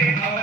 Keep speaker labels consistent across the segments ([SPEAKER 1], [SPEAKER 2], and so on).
[SPEAKER 1] Hey,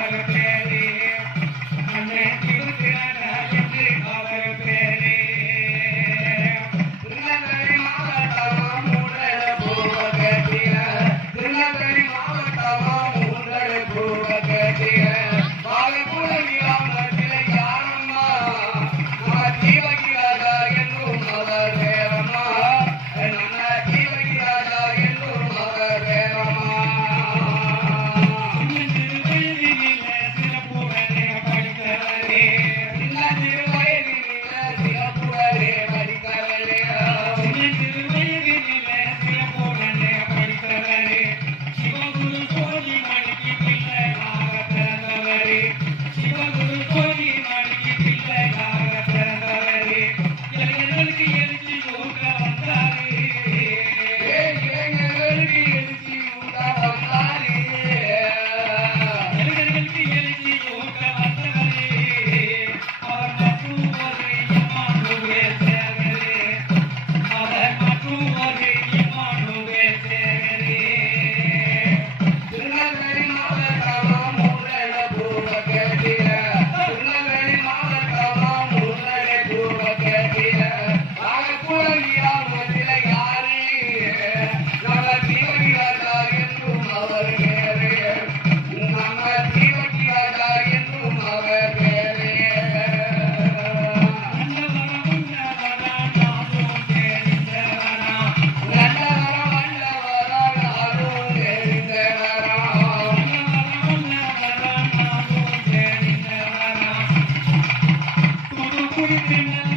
[SPEAKER 1] Put it in.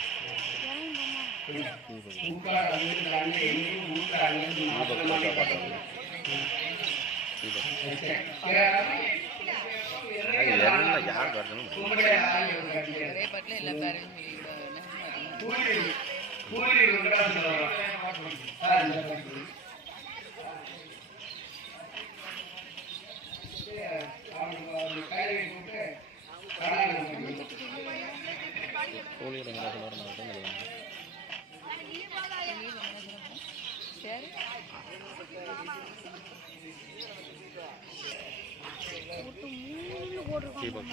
[SPEAKER 2] யார்
[SPEAKER 3] வரணும்
[SPEAKER 4] போட்டிருக்கோம்